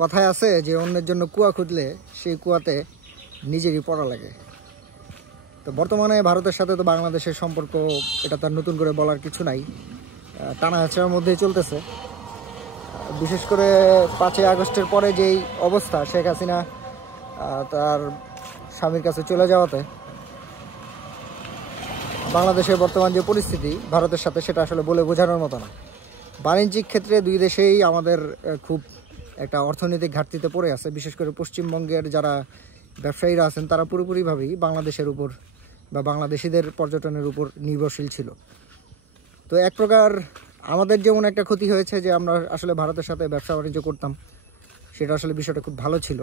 কথায় আছে যে অন্যের জন্য কুয়া খুঁজলে সেই কুয়াতে নিজেরই পড়া লাগে। তো বর্তমানে ভারতের সাথে তো বাংলাদেশের সম্পর্ক এটা তার নতুন করে বলার কিছু নাই, টানা হেঁচড়ার মধ্যেই চলতেছে। বিশেষ করে 5ই আগস্টের পরে যেই অবস্থা, শেখ হাসিনা তার স্বামীর কাছে চলে যাওয়াতে বাংলাদেশের বর্তমান যে পরিস্থিতি ভারতের সাথে, সেটা আসলে বলে বোঝানোর মতো না। বাণিজ্যিক ক্ষেত্রে দুই দেশেই আমাদের খুব একটা অর্থনৈতিক ঘাটতিতে পড়ে আছে। বিশেষ করে পশ্চিমবঙ্গের যারা ব্যবসায়ীরা আছেন তারা পুরোপুরিভাবেই বাংলাদেশের উপর বা বাংলাদেশিদের পর্যটনের উপর নির্ভরশীল ছিল। তো এক প্রকার আমাদের যেমন একটা ক্ষতি হয়েছে যে আমরা আসলে ভারতের সাথে ব্যবসা বাণিজ্য করতাম, সেটা আসলে বিষয়টা খুব ভালো ছিল।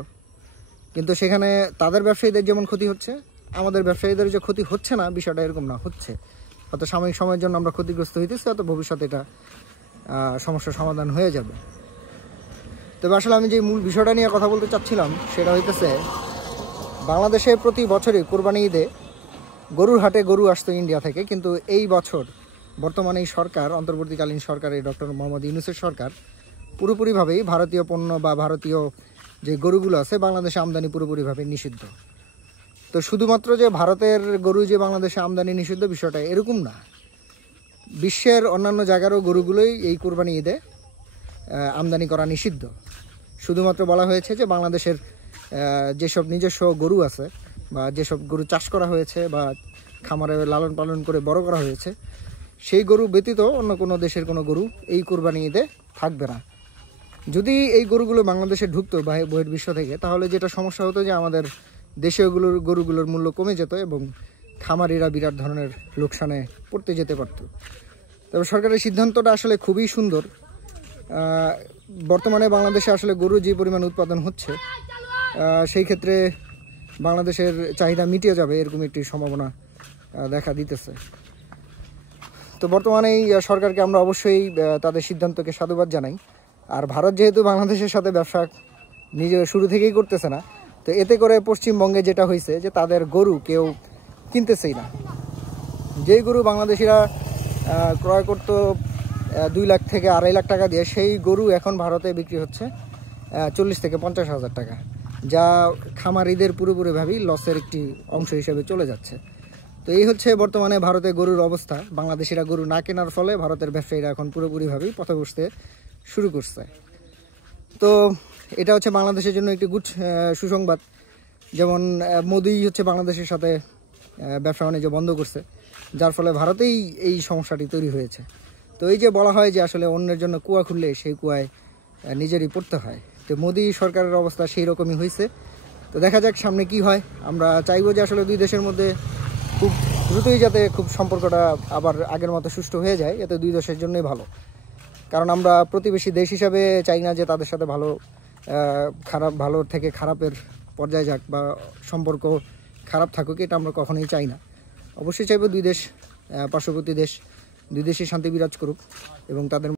কিন্তু সেখানে তাদের ব্যবসায়ীদের যেমন ক্ষতি হচ্ছে, আমাদের ব্যবসায়ীদের যে ক্ষতি হচ্ছে না, বিষয়টা এরকম না, হচ্ছে। হয়তো সাময়িক সময়ের জন্য আমরা ক্ষতিগ্রস্ত হইতেছি, হয়তো ভবিষ্যতে এটা সমস্যার সমাধান হয়ে যাবে। তবে আসলে আমি যে মূল বিষয়টা নিয়ে কথা বলতে চাচ্ছিলাম সেটা হইতেছে, বাংলাদেশে প্রতি বছরই কোরবানি ঈদে গরুর হাটে গরু আসতো ইন্ডিয়া থেকে, কিন্তু এই বছর বর্তমানে এই সরকার, অন্তর্বর্তীকালীন সরকার, এই ডক্টর মোহাম্মদ ইউনূসের সরকার পুরোপুরিভাবেই ভারতীয় পণ্য বা ভারতীয় যে গরুগুলো আছে বাংলাদেশে আমদানি পুরোপুরিভাবে নিষিদ্ধ। তো শুধুমাত্র যে ভারতের গরু যে বাংলাদেশে আমদানি নিষিদ্ধ, বিষয়টা এরকম না। বিশ্বের অন্যান্য জায়গারও গরুগুলোই এই কোরবানি ঈদে আমদানি করা নিষিদ্ধ। শুধুমাত্র বলা হয়েছে যে বাংলাদেশের যেসব নিজস্ব গরু আছে বা যেসব গরু চাষ করা হয়েছে বা খামারে লালন পালন করে বড় করা হয়েছে, সেই গরু ব্যতীত অন্য কোনো দেশের কোনো গরু এই কোরবানি ঈদে থাকবে না। যদি এই গরুগুলো বাংলাদেশে ঢুকতো বহির্বিশ্ব থেকে, তাহলে যেটা সমস্যা হতো যে আমাদের দেশীয় গরুগুলোর মূল্য কমে যেত এবং খামারিরা বিরাট ধরনের লোকসানে পড়তে যেতে পারত। তবে সরকারের সিদ্ধান্তটা আসলে খুবই সুন্দর। বর্তমানে বাংলাদেশে আসলে গরু যে পরিমাণ উৎপাদন হচ্ছে, সেই ক্ষেত্রে বাংলাদেশের চাহিদা মিটিয়ে যাবে এরকম একটি সম্ভাবনা দেখা দিতেছে। তো বর্তমানে এই সরকারকে আমরা অবশ্যই তাদের সিদ্ধান্তকে সাধুবাদ জানাই। আর ভারত যেহেতু বাংলাদেশের সাথে ব্যবসা নিজে শুরু থেকেই করতেছে না, তো এতে করে পশ্চিমবঙ্গে যেটা হয়েছে যে তাদের গরু কেউ কিনতেছেই না। যেই গরু বাংলাদেশিরা ক্রয় করতো 2 লাখ থেকে 2.5 লাখ টাকা দিয়ে, সেই গরু এখন ভারতে বিক্রি হচ্ছে 40 থেকে 50 হাজার টাকা, যা খামারিদের পুরোপুরিভাবেই লসের একটি অংশ হিসেবে চলে যাচ্ছে। তো এই হচ্ছে বর্তমানে ভারতে গরুর অবস্থা। বাংলাদেশিরা গরু না কেনার ফলে ভারতের ব্যবসায়ীরা এখন পুরোপুরিভাবেই পথে বসতে শুরু করছে। তো এটা হচ্ছে বাংলাদেশের জন্য একটি সুসংবাদ। যেমন মোদি হচ্ছে বাংলাদেশের সাথে ব্যবসা বাণিজ্য বন্ধ করছে, যার ফলে ভারতেই এই সমস্যাটি তৈরি হয়েছে। তো এই যে বলা হয় যে আসলে অন্যের জন্য কুয়া খুললে সেই কুয়ায় নিজেরই পড়তে হয়, তো মোদি সরকারের অবস্থা সেই রকমই হয়েছে। তো দেখা যাক সামনে কি হয়। আমরা চাইবো যে আসলে দুই দেশের মধ্যে খুব দ্রুতই যাতে খুব সম্পর্কটা আবার আগের মতো সুষ্ঠু হয়ে যায়, এতে দুই দেশের জন্যই ভালো। কারণ আমরা প্রতিবেশী দেশ হিসাবে চাই না যে তাদের সাথে ভালোর থেকে খারাপের পর্যায়ে যাক বা সম্পর্ক খারাপ থাকুক, এটা আমরা কখনোই চাই না। অবশ্যই চাইবো দুই দেশ, পার্শ্ববর্তী দেশ, দুই দেশে শান্তি বিরাজ করুক এবং তাদের